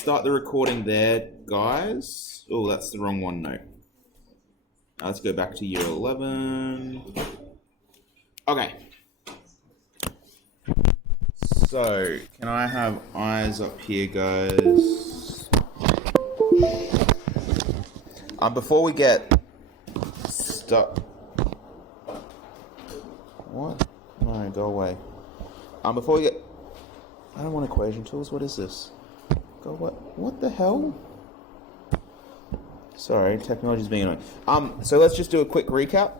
start the recording there, guys. Oh, that's the wrong one, no. Let's go back to year 11. Okay. So, can I have eyes up here, guys? Before we get stuck... What? No, go away. Before we get... I don't want equation tools. What is this? Go what? What the hell? Sorry, technology's being annoying. So let's just do a quick recap.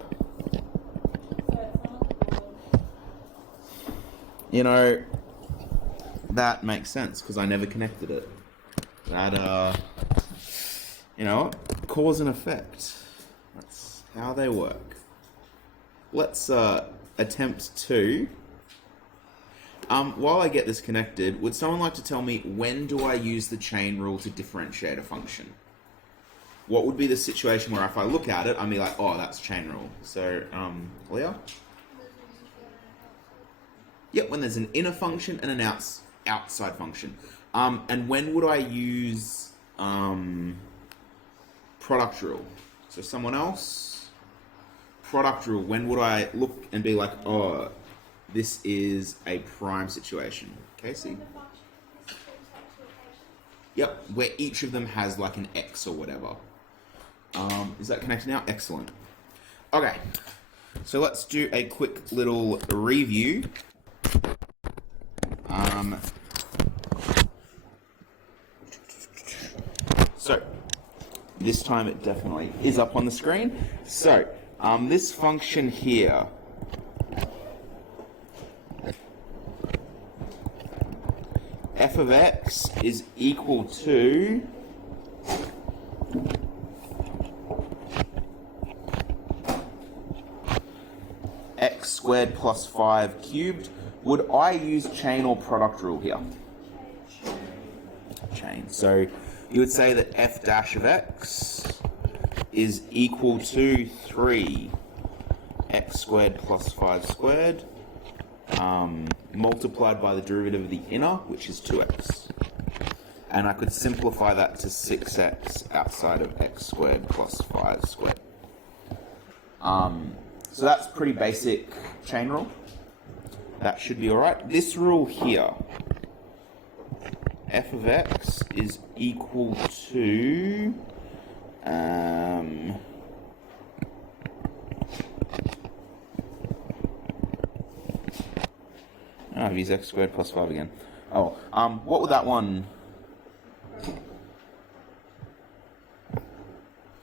You know, that makes sense because I never connected it. That, you know, cause and effect. That's how they work. Let's attempt to. While I get this connected, would someone like to tell me when do I use the chain rule to differentiate a function? What would be the situation where if I look at it, I'd be like, oh, that's chain rule. So, Leah? Yep, when there's an inner function and an outside function. And when would I use product rule? So someone else? Product rule, when would I look and be like, oh, this is a prime situation? Casey? Yep, where each of them has like an X or whatever. Is that connected now? Excellent. Okay, so let's do a quick little review. So, this time it definitely is up on the screen. So, this function here, f of x is equal to x squared plus 5 cubed. Would I use chain or product rule here? Chain. So you would say that f dash of x is equal to 3 x squared plus 5 squared multiplied by the derivative of the inner, which is 2x. And I could simplify that to 6x outside of x squared plus 5 squared. So that's pretty basic chain rule. That should be alright. This rule here, f of x is equal to I've used x squared plus 5 again. Oh, what would that one...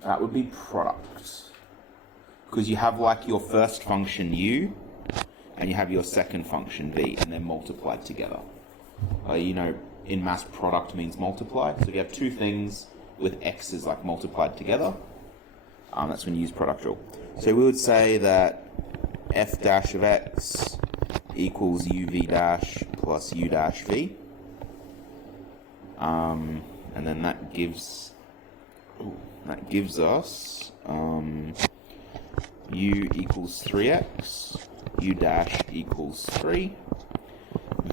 That would be product. Because you have like your first function u, and you have your second function v, and they're multiplied together. You know, in maths, product means multiply. So if you have two things with x's like multiplied together, that's when you use product rule. So we would say that f dash of x equals uv dash plus u dash v. And then that gives us u equals 3x, u dash equals 3,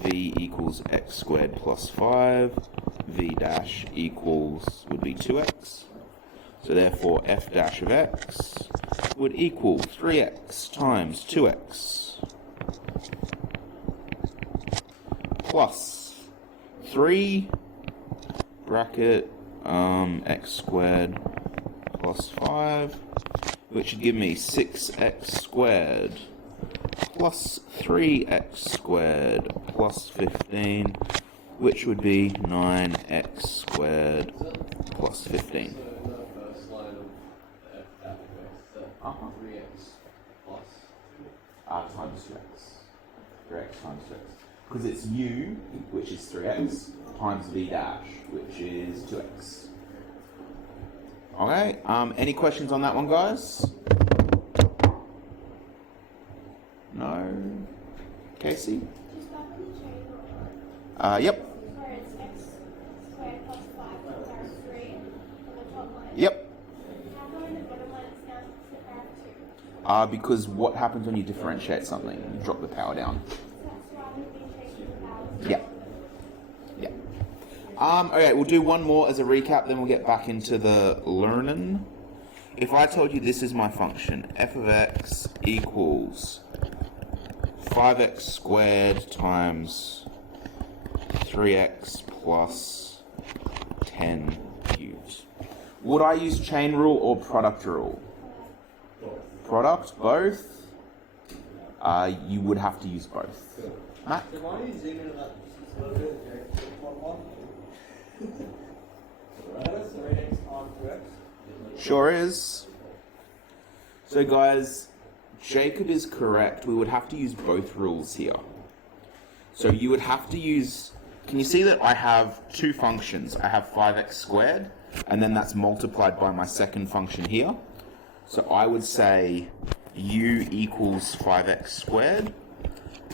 v equals x squared plus 5, v dash equals, would be 2x. So therefore f dash of x would equal 3x times 2x plus 3 bracket x squared plus 5, which would give me 6x squared plus 3x squared plus 15, which would be 9x squared plus 15. Times 2x. 3x times 2x. Because it's u, which is 3x, times v dash, which is 2x. Okay, any questions on that one, guys? No? Casey? Yep. Yep. Because what happens when you differentiate something? You drop the power down. Yeah. Yeah. Okay, we'll do one more as a recap, then we'll get back into the learning. If I told you this is my function, f of x equals 5x squared times 3x plus 10 cubed. Would I use chain rule or product rule? Product, both? You would have to use both. Matt? Why don't you zoom into that just a little bit, Jared? Right, so 3x times 2x. Sure is. So guys, Jacob is correct. We would have to use both rules here. So you would have to use... Can you see that I have two functions? I have 5x squared, and then that's multiplied by my second function here. So I would say u equals 5x squared,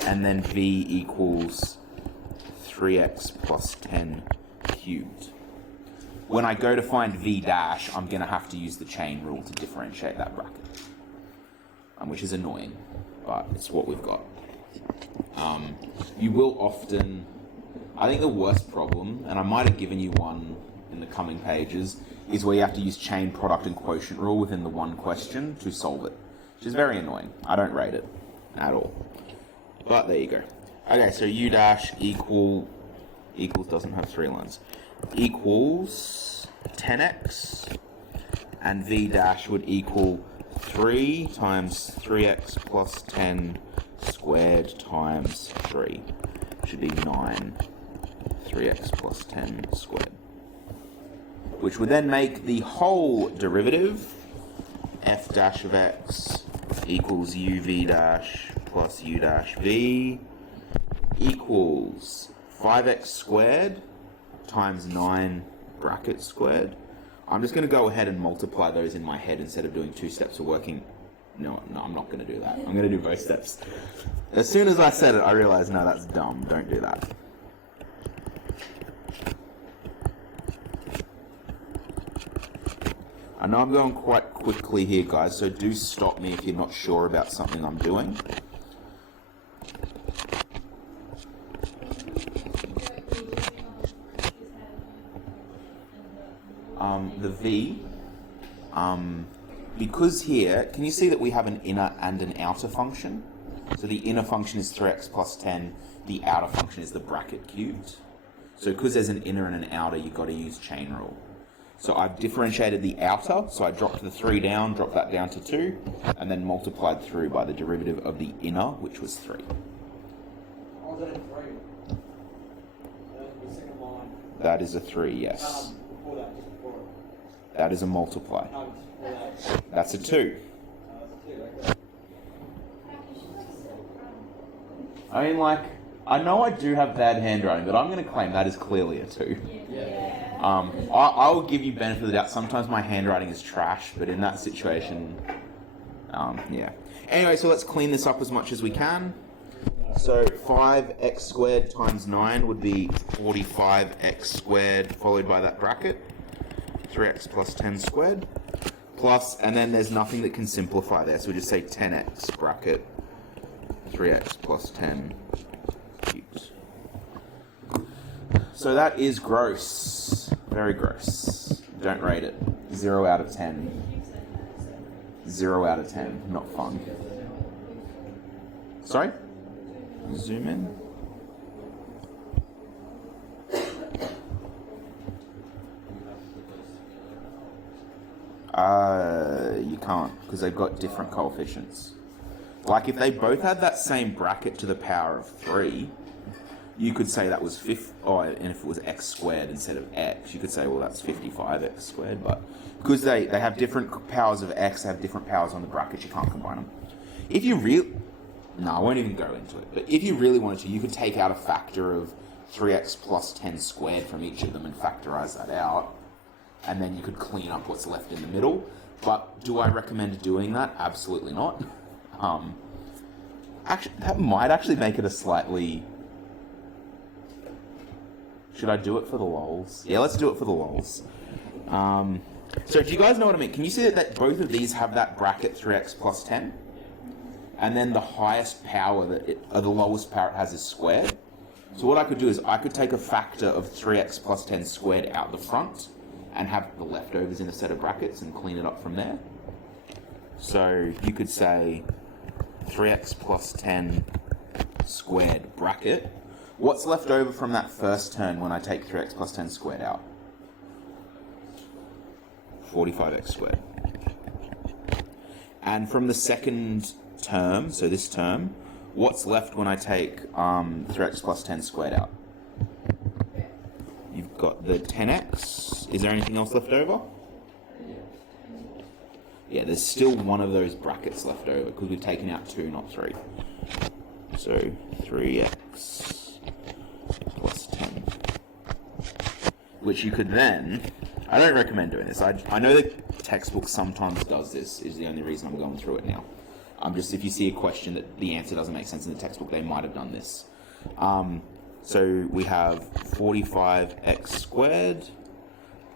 and then v equals 3x plus 10 cubed. When I go to find v dash, I'm going to have to use the chain rule to differentiate that bracket, which is annoying, but it's what we've got. You will often... I think the worst problem, and I might have given you one in the coming pages, is where you have to use chain product and quotient rule within the one question to solve it, which is very annoying. I don't rate it at all. But there you go. Okay, so u dash equals doesn't have three lines. Equals 10x, and v dash would equal 3 times 3x plus 10 squared times 3. Should be 9. 3x plus 10 squared. Which would then make the whole derivative f dash of x equals uv dash plus u dash v equals 5x squared times 9 bracket squared. I'm just going to go ahead and multiply those in my head instead of doing 2 steps of working. No, I'm not going to do that. I'm going to do both steps. As soon as I said it, I realized, no, that's dumb. Don't do that. I know I'm going quite quickly here, guys, so do stop me if you're not sure about something I'm doing. The v, because here, can you see that we have an inner and an outer function? So the inner function is 3x plus 10, the outer function is the bracket cubed. So because there's an inner and an outer, you've got to use chain rule. So I've differentiated the outer, so I dropped the 3 down, dropped that down to 2, and then multiplied through by the derivative of the inner, which was 3. Oh, is that a 3? The second line. That is a 3, yes. Before that, just before it. That is a multiply. No, just before that. That's a 2. That's a 2, okay. I mean, like, I know I do have bad handwriting, but I'm going to claim that is clearly a 2. Yeah. I will give you benefit of the doubt. Sometimes my handwriting is trash, but in that situation, yeah. Anyway, so let's clean this up as much as we can. So 5x squared times 9 would be 45x squared, followed by that bracket, 3x plus 10 squared, plus, and then there's nothing that can simplify there, so we just say 10x bracket, 3x plus 10 cubed. So that is gross. Very gross. Don't rate it. 0 out of 10. 0 out of 10. Not fun. Sorry? Zoom in. You can't, because they've got different coefficients. Like if they both had that same bracket to the power of 3, you could say that was and if it was x squared instead of x, you could say, well, that's 55x squared, but because they have different powers of x, they have different powers on the brackets, you can't combine them. If you no, I won't even go into it, but if you really wanted to, you could take out a factor of 3x plus 10 squared from each of them and factorize that out, and then you could clean up what's left in the middle. But do I recommend doing that? Absolutely not. Actually, that might actually make it a slightly... Should I do it for the lols? Yeah, let's do it for the lols. So if you guys know what I mean, can you see that both of these have that bracket 3x plus 10? And then the highest power, the lowest power it has is squared. So what I could do is I could take a factor of 3x plus 10 squared out the front and have the leftovers in a set of brackets and clean it up from there. So you could say 3x plus 10 squared bracket. What's left over from that first term when I take 3x plus 10 squared out? 45x squared. And from the second term, so this term, what's left when I take 3x plus 10 squared out? You've got the 10x. Is there anything else left over? Yeah, there's still one of those brackets left over because we've taken out 2, not 3. So 3x plus 10. Which you could then... I don't recommend doing this. I know the textbook sometimes does this, is the only reason I'm going through it now. Just if you see a question that the answer doesn't make sense in the textbook, they might have done this. So we have 45x squared.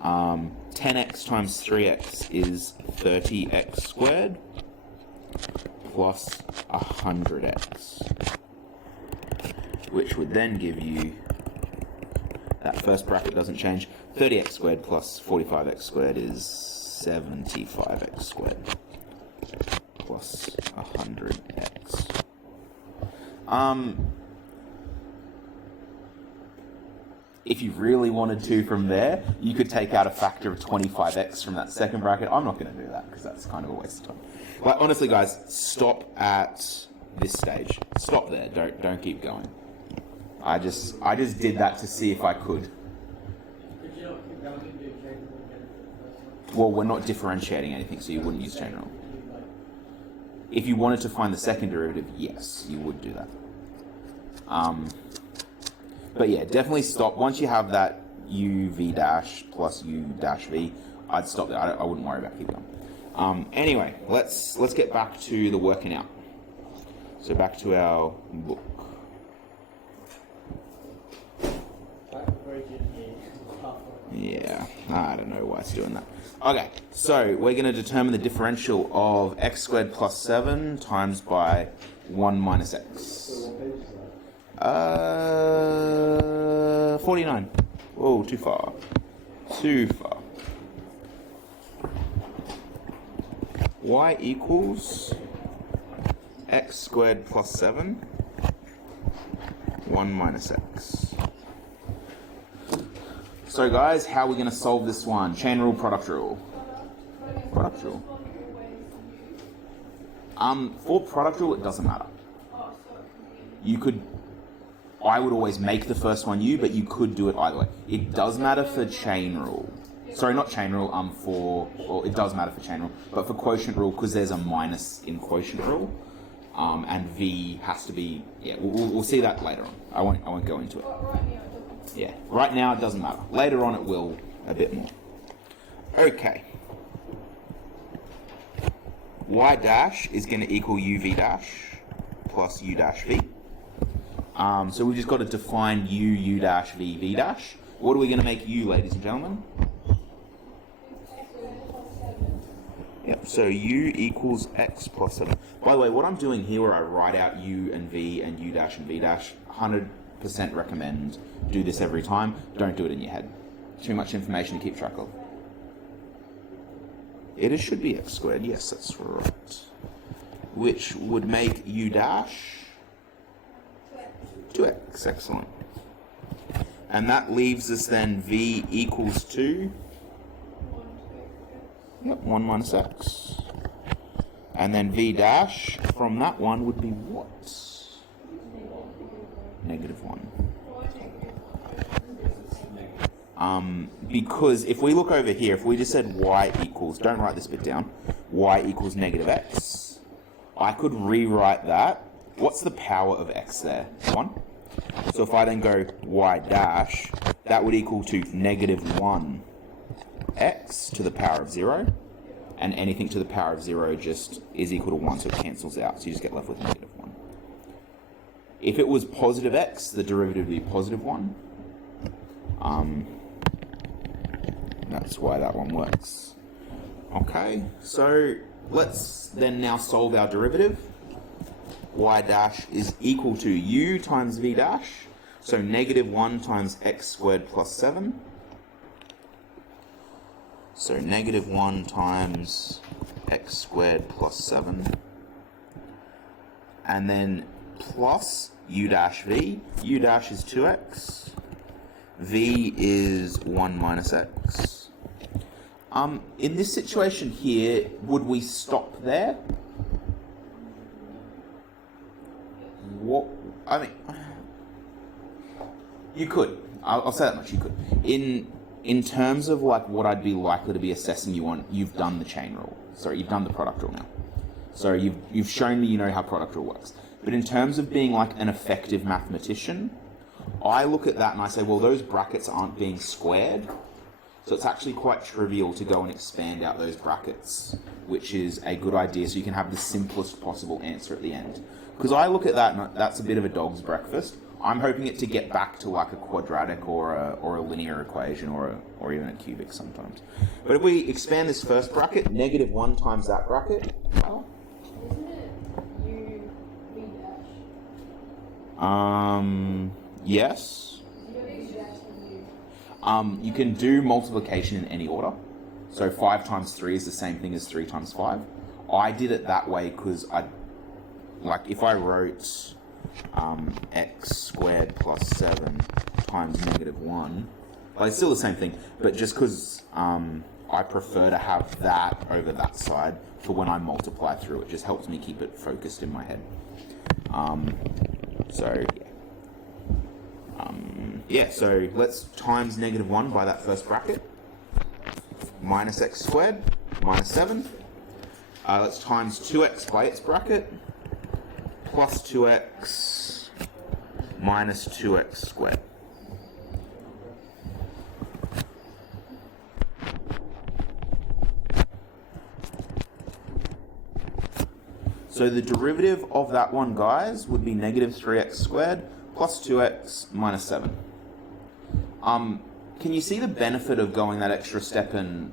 10x times 3x is 30x squared plus 100x, which would then give you, that first bracket doesn't change, 30x squared plus 45x squared is 75x squared plus 100x. If you really wanted to from there, you could take out a factor of 25x from that second bracket. I'm not going to do that because that's kind of a waste of time. Like, honestly, guys, stop at this stage. Stop there. Don't keep going. I just did that to see if I could. But you don't keep going and do chain rule again for the first one. Well, we're not differentiating anything, so you wouldn't use chain rule. If you wanted to find the second derivative, yes, you would do that. But yeah, definitely stop. Once you have that u v dash plus u dash v, I'd stop there. I wouldn't worry about keep going. Anyway, let's get back to the working out. So back to our book. Yeah, I don't know why it's doing that. Okay, so we're going to determine the differential of x squared plus 7 times by 1 minus x. 49. Whoa, too far. Too far. Y equals x squared plus 7, 1 minus x. So guys, how are we going to solve this one? Chain rule, product rule. Product rule. For product rule, it doesn't matter. You could... I would always make the first one u, but you could do it either way. It does matter for chain rule. Sorry, not chain rule, well, it does matter for chain rule, but for quotient rule, because there's a minus in quotient rule, and v has to be, yeah, we'll see that later on. I won't go into it. Yeah, right now it doesn't matter. Later on it will a bit more. Okay. Y dash is going to equal uv dash plus u dash v. So we've just got to define u dash, v dash. What are we going to make u, ladies and gentlemen? Yep, so u equals x plus 7. By the way, what I'm doing here where I write out u and u dash and v dash, 100% recommend do this every time. Don't do it in your head. Too much information to keep track of. It should be x squared, yes, that's right. Which would make u dash 2x, excellent. And that leaves us then v equals 2. Yep, 1 minus x. And then v dash from that one would be what? -1. Because if we look over here, if we just said y equals, don't write this bit down, y equals -x, I could rewrite that. What's the power of x there? 1? So if I then go y dash, that would equal to -1 x to the power of 0, and anything to the power of 0 just is equal to 1, so it cancels out, so you just get left with -1. If it was positive x, the derivative would be +1. That's why that one works. Okay, so let's then now solve our derivative. Y dash is equal to u times v dash. So negative 1 times x squared plus 7. So negative 1 times x squared plus 7. And then plus u dash v. U dash is 2x. V is 1 minus x. In this situation here, would we stop there? What? I mean, you could. I'll say that much. You could. In terms of like what I'd be likely to be assessing you on, you've done the chain rule. Sorry, you've done the product rule now. So you've shown me you know how product rule works. But in terms of being like an effective mathematician, I look at that and I say, well, those brackets aren't being squared. So it's actually quite trivial to go and expand out those brackets, which is a good idea so you can have the simplest possible answer at the end. Because I look at that and that's a bit of a dog's breakfast. I'm hoping it to get back to like a quadratic or a linear equation or even a cubic sometimes. But if we expand this first bracket, negative 1 times that bracket, well, isn't it u v dash? Yes. U dash and u. You can do multiplication in any order. So 5 times 3 is the same thing as 3 times 5. I did it that way because if I wrote x squared plus 7 times negative 1, well, it's still the same thing, but just because I prefer to have that over that side for when I multiply through, it just helps me keep it focused in my head. So let's times negative 1 by that first bracket. Minus x squared, minus 7. Let's times 2x by its bracket. Plus 2x minus 2x squared. So the derivative of that one, guys, would be negative 3x squared plus 2x minus 7. Can you see the benefit of going that extra step and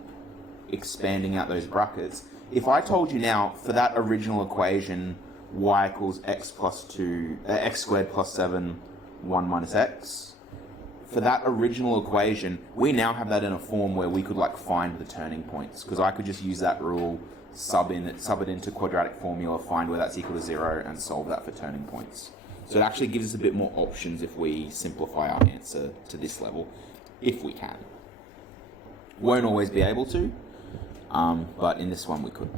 expanding out those brackets? If I told you now, for that original equation, y equals x squared plus 7, 1 minus x, for that original equation, we now have that in a form where we could like find the turning points, because I could just use that rule, sub it into quadratic formula, find where that's equal to 0, and solve that for turning points. So it actually gives us a bit more options if we simplify our answer to this level, if we can. Won't always be able to, but in this one we could.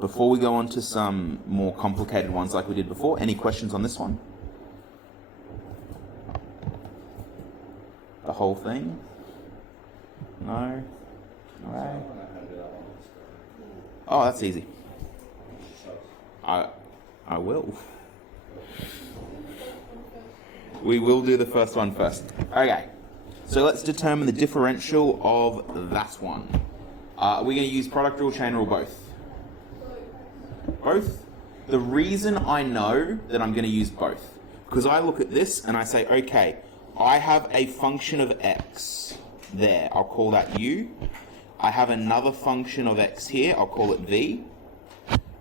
Before we go on to some more complicated ones like we did before, any questions on this one? The whole thing? No? Alright. Oh, that's easy. I will. We will do the first one first. Okay, so let's determine the differential of that one. Are we going to use product rule, chain rule, both? Both? The reason I know that I'm going to use both, because I look at this and I say, okay, I have a function of x there, I'll call that u. I have another function of x here, I'll call it v.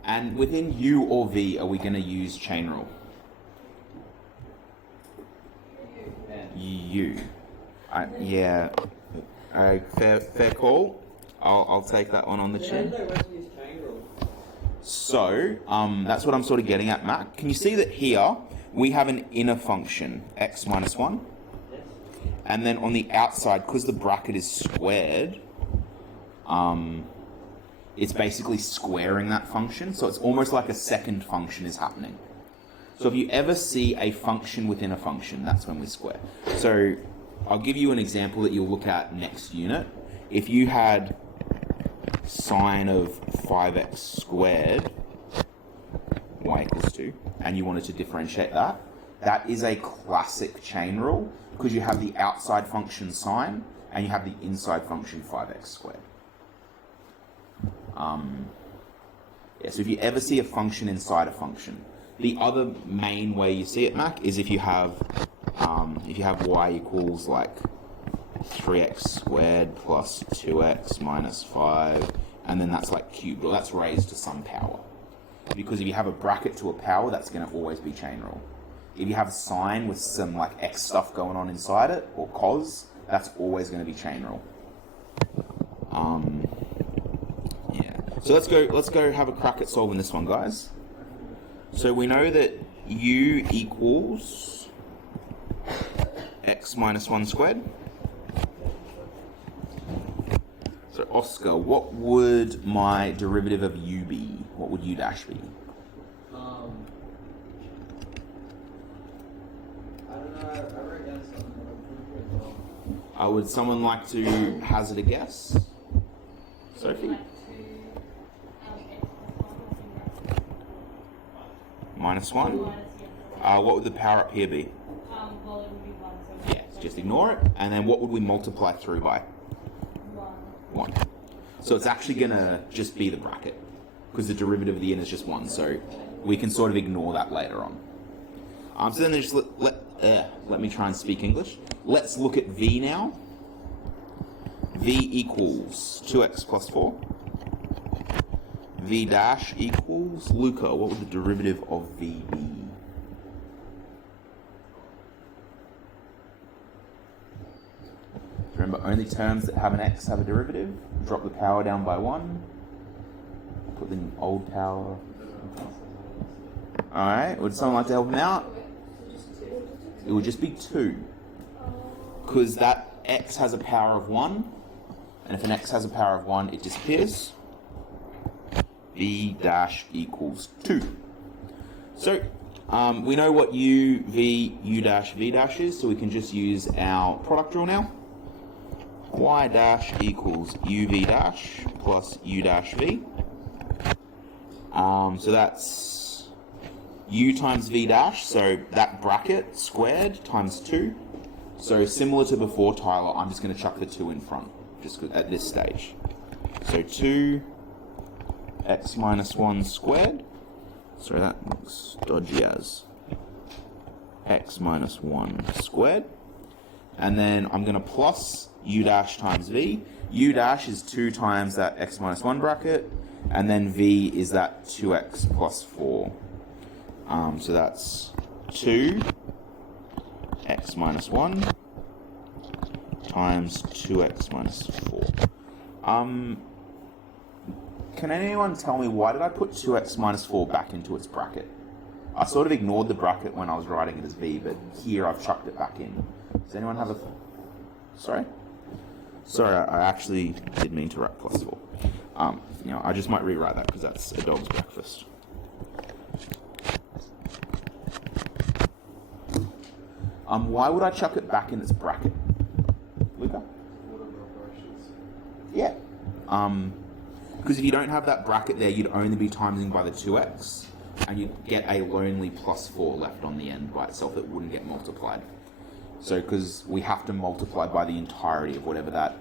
And within u or v, are we going to use chain rule? U. Fair call. I'll take that one on the chin. So, that's what I'm sort of getting at, Matt. Can you see that here we have an inner function, x minus 1? And then on the outside, because the bracket is squared, it's basically squaring that function. So it's almost like a second function is happening. So if you ever see a function within a function, that's when we square. So I'll give you an example that you'll look at next unit. If you had sine of 5x squared, y equals 2, and you wanted to differentiate that, that is a classic chain rule, because you have the outside function sine, and you have the inside function 5x squared. So if you ever see a function inside a function, the other main way you see it, Mac, is if you have y equals like 3x squared plus 2x minus 5, and then that's like cubed, or that's raised to some power. Because if you have a bracket to a power, that's going to always be chain rule. if you have a sign with some like X stuff going on inside it, or cos, that's always going to be chain rule. Yeah. So let's go have a crack at solving this one, guys. So we know that u equals x minus 1 squared. So Oscar, what would my derivative of u be? What would u dash be? I don't know. I wrote down something, but I'm pretty sure it's wrong. Would someone like to hazard a guess? Sophie? Like Minus 1? minus, yeah. What would the power up here be? Well, it would be 1, so Yeah, just ignore it. And then what would we multiply through by? 1. 1. So it's actually going to just be the bracket, because the derivative of the n is just 1, so we can sort of ignore that later on. So then just let me try and speak English. Let's look at v now. V equals 2x plus 4. V dash equals, Luca, what would the derivative of v be? Remember, only terms that have an x have a derivative. Drop the power down by 1. Put the old power. Alright, would someone like to help him out? It would just be 2. Because that x has a power of 1. And if an x has a power of 1, it disappears. V dash equals 2. So, we know what u, v, u dash, v dash is, so we can just use our product rule now. Y dash equals uv dash plus u dash v. So that's u times v dash, so that bracket squared times 2. So similar to before, Tyler, I'm just going to chuck the 2 in front, just at this stage. So 2 x minus 1 squared. Sorry, that looks dodgy as x minus 1 squared. And then I'm going to plus u dash times v. U dash is 2 times that x minus 1 bracket, and then v is that 2x plus 4. So that's 2 x minus 1 times 2x minus 4. Can anyone tell me why did I put 2x minus 4 back into its bracket? I sort of ignored the bracket when I was writing it as v, but here I've chucked it back in. Does anyone have a... Sorry? Sorry, I actually did mean to write plus 4. I just might rewrite that because that's a dog's breakfast. Why would I chuck it back in its bracket? Luca? Yeah. Because if you don't have that bracket there, you'd only be timesing by the 2x, and you'd get a lonely plus 4 left on the end by itself that wouldn't get multiplied. So, because we have to multiply by the entirety of whatever that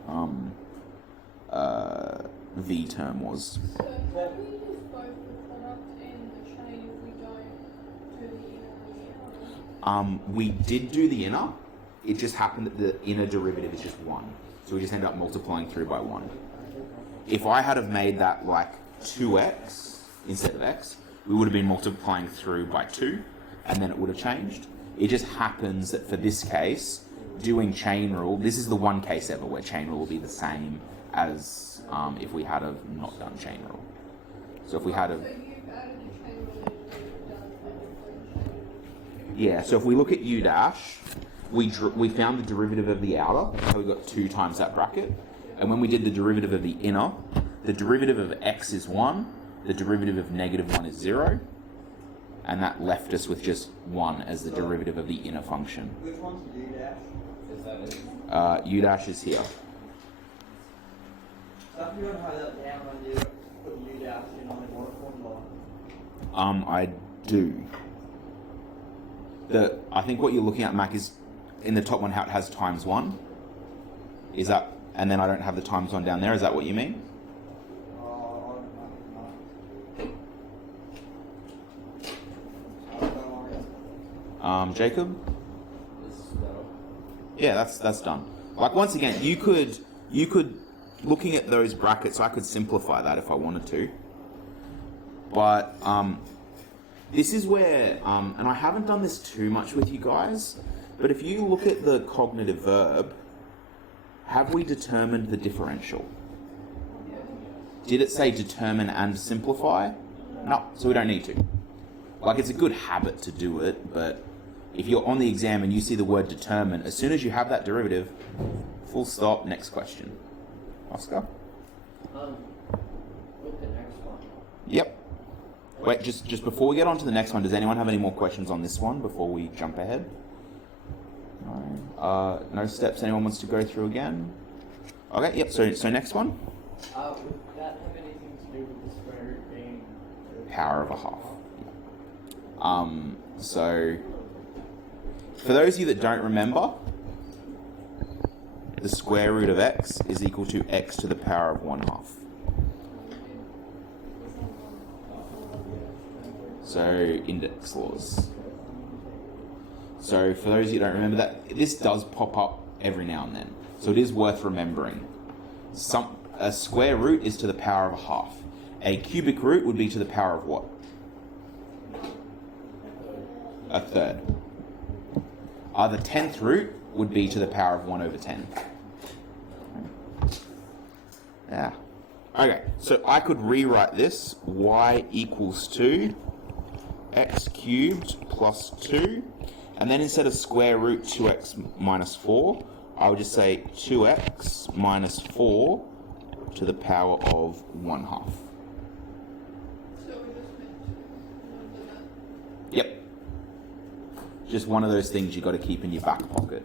v term was. So can we use both the product and the chain if we don't do the inner and the outer? We did do the inner. It just happened that the inner derivative is just 1. So we just end up multiplying through by 1. If I had have made that like 2x instead of x, we would have been multiplying through by 2, and then it would have changed. It just happens that for this case, doing chain rule, this is the one case ever where chain rule will be the same as if we had have not done chain rule. So if we had have... So you've added the chain rule and you've done the chain rule. Yeah, so if we look at u dash, we found the derivative of the outer, so we got 2 times that bracket. And when we did the derivative of the inner, the derivative of x is 1, the derivative of negative 1 is 0, and that left us with just 1 as the derivative of the inner function. Which one's u dash? Is that it? U dash is here. So if you don't have that down when you put u dash in on the water formula. I do. I think what you're looking at, Mac, is in the top one how it has times 1. Is that, and then I don't have the times 1 down there, is that what you mean? Jacob? Yeah, that's done. Like, once again, you could, looking at those brackets, I could simplify that if I wanted to. But, This is where, and I haven't done this too much with you guys, but if you look at the cognitive verb, have we determined the differential? Did it say determine and simplify? No, so we don't need to. Like, it's a good habit to do it, but if you're on the exam and you see the word determine, as soon as you have that derivative, full stop, next question. Oscar? With the next one. Yep. Wait, just before we get on to the next one, does anyone have any more questions on this one before we jump ahead? No. No steps anyone wants to go through again? Okay, yep, so next one? Would that have anything to do with the square root being the Power of a half. So, for those of you that don't remember, the square root of x is equal to x to the power of 1/2. So, index laws. So, for those of you that don't remember that, this does pop up every now and then. So, it is worth remembering. A square root is to the power of a half. A cubic root would be to the power of what? A third. The 10th root would be to the power of 1/10. Yeah. Okay, so I could rewrite this y equals to x cubed plus 2, and then instead of square root 2x minus 4, I would just say 2x minus 4 to the power of 1/2. So we just meant to remember that. Yep. Just one of those things you got to keep in your back pocket.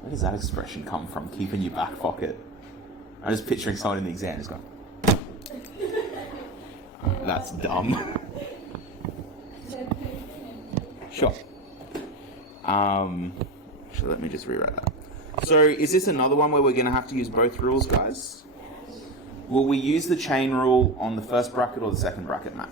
Where does that expression come from? Keep in your back pocket. I'm just picturing someone in the exam who's going, that's dumb. Sure. So let me just rewrite that. So is this another one where we're going to have to use both rules, guys? Will we use the chain rule on the first bracket or the second bracket, Mac?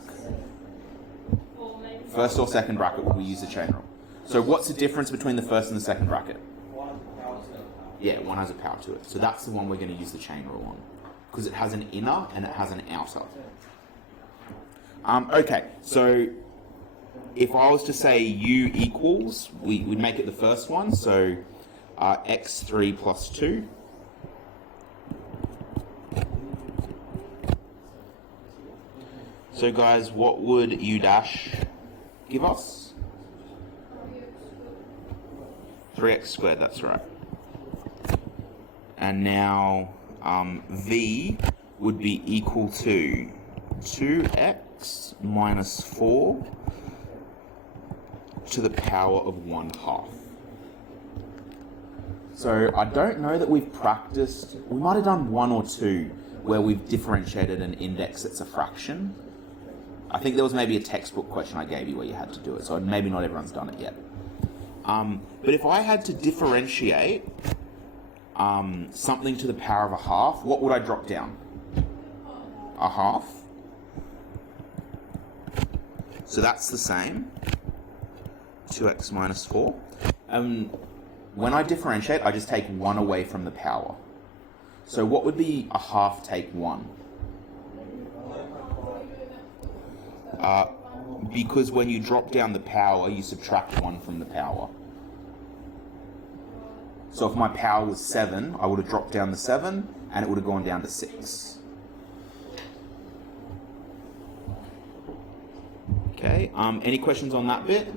First or second bracket, will we use the chain rule? So what's the difference between the first and the second bracket? one power to the power. Yeah, one has a power to it. So that's the one we're going to use the chain rule on. Because it has an inner and it has an outer. Okay, so if I was to say u equals, we'd make it the first one. So x3 plus 2. So guys, what would u dash give us? 3x squared, that's right. And now v would be equal to 2x minus 4 to the power of 1/2. So I don't know that we've practiced, we might have done one or two where we've differentiated an index that's a fraction. I think there was maybe a textbook question I gave you where you had to do it, so maybe not everyone's done it yet. But if I had to differentiate something to the power of a half, what would I drop down? A half. So that's the same. 2x minus 4. When I differentiate, I just take 1 away from the power. So what would be a half take 1? Because when you drop down the power, you subtract 1 from the power. So if my power was 7, I would have dropped down the 7, and it would have gone down to 6. Okay, any questions on that bit?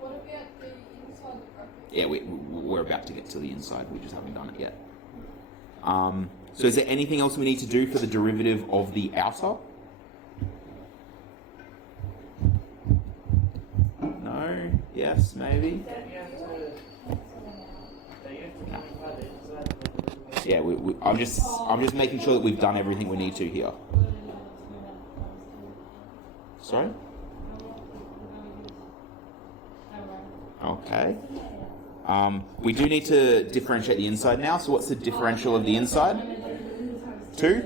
What about the inside the bracket? Yeah, we're about to get to the inside, we just haven't done it yet. So is there anything else we need to do for the derivative of the outer? No? Yes? Maybe? Yeah, I'm just making sure that we've done everything we need to here. Sorry? Okay. We do need to differentiate the inside now. So what's the differential of the inside? 2?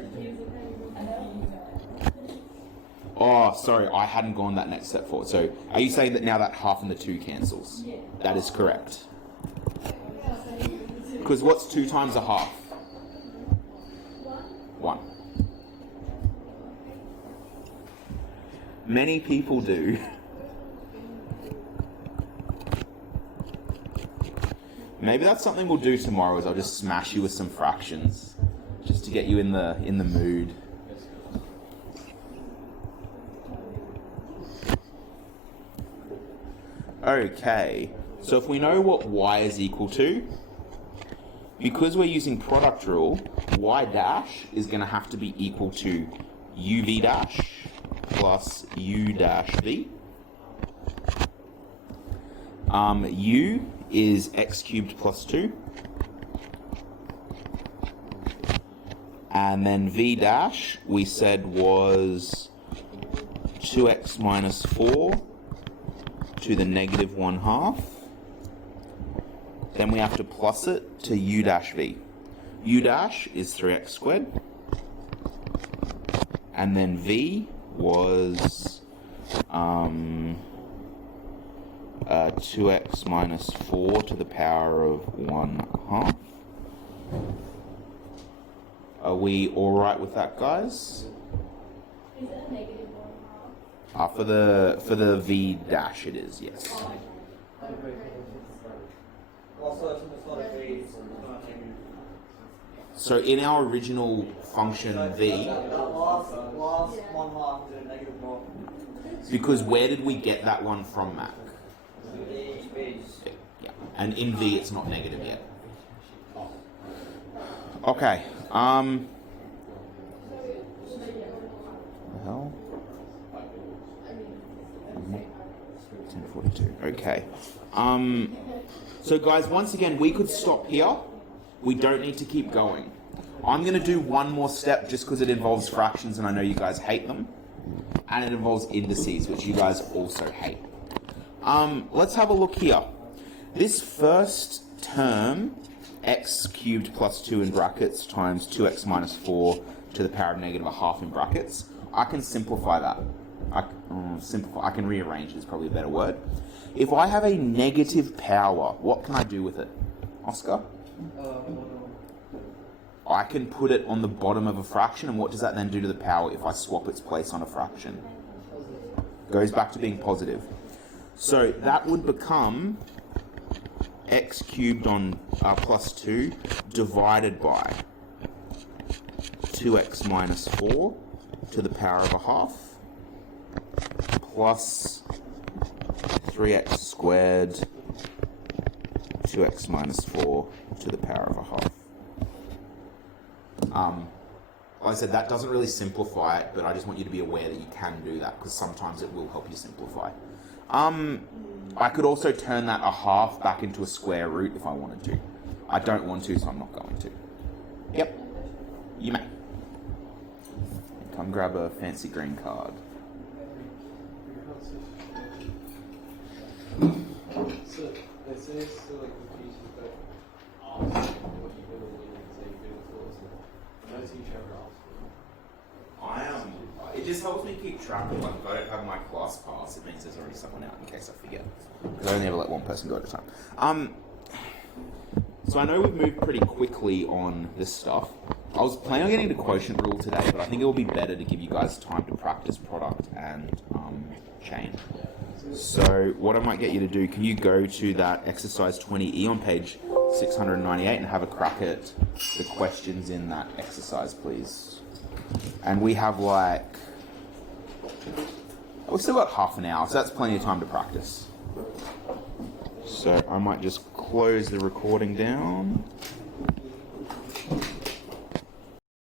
Oh, sorry, I hadn't gone that next step forward. So are you saying that now that half and the 2 cancels? That is correct. Because what's 2 times a half? 1. Many people do. Maybe that's something we'll do tomorrow. Is I'll just smash you with some fractions, just to get you in the mood. Okay. So if we know what y is equal to, because we're using product rule, y dash is going to have to be equal to uv dash plus u dash v. U is x cubed plus 2. And then v dash, we said was 2x minus 4 to the negative 1/2. Then we have to plus it to u dash v. U dash is 3x squared. And then v was 2x minus 4 to the power of 1/2. Are we alright with that, guys? Is it a negative 1/2? For the v dash it is, yes. Oh, okay. Also, it's not a V, it's not a negative. So in our original function v, That last 1/2 is a negative 1. because where did we get that one from, Mac? Yeah, and in v it's not negative yet. Okay. The hell? 10:42. Okay. So guys, once again, we could stop here. We don't need to keep going. I'm going to do one more step just because it involves fractions and I know you guys hate them. And it involves indices, which you guys also hate. Let's have a look here. This first term, x cubed plus 2 in brackets times 2x minus 4 to the power of negative 1/2 in brackets, I can simplify that. I can rearrange is probably a better word. If I have a negative power, what can I do with it? Oscar? I can put it on the bottom of a fraction, and what does that then do to the power if I swap its place on a fraction? Goes back to being positive. So that would become x cubed on plus 2 divided by 2x minus 4 to the power of 1/2 plus 3x squared 2x minus 4 to the power of 1/2. Like I said, that doesn't really simplify it, but I just want you to be aware that you can do that because sometimes it will help you simplify. I could also turn that 1/2 back into a square root if I wanted to. I don't want to, so I'm not going to. Yep, you may. Come grab a fancy green card. So, they say it's still like confusing, but ask what you really mean and say good tools. No teacher ever asked It just helps me keep track of, like, if I don't have my class pass, it means there's already someone out in case I forget. Because I only ever let one person go at a time. So I know we've moved pretty quickly on this stuff. I was planning on getting to quotient rule today, but I think it will be better to give you guys time to practice product and chain. So what I might get you to do, can you go to that exercise 20E on page 698 and have a crack at the questions in that exercise, please? And we have we've still got half an hour, so that's plenty of time to practice. So I might just close the recording down.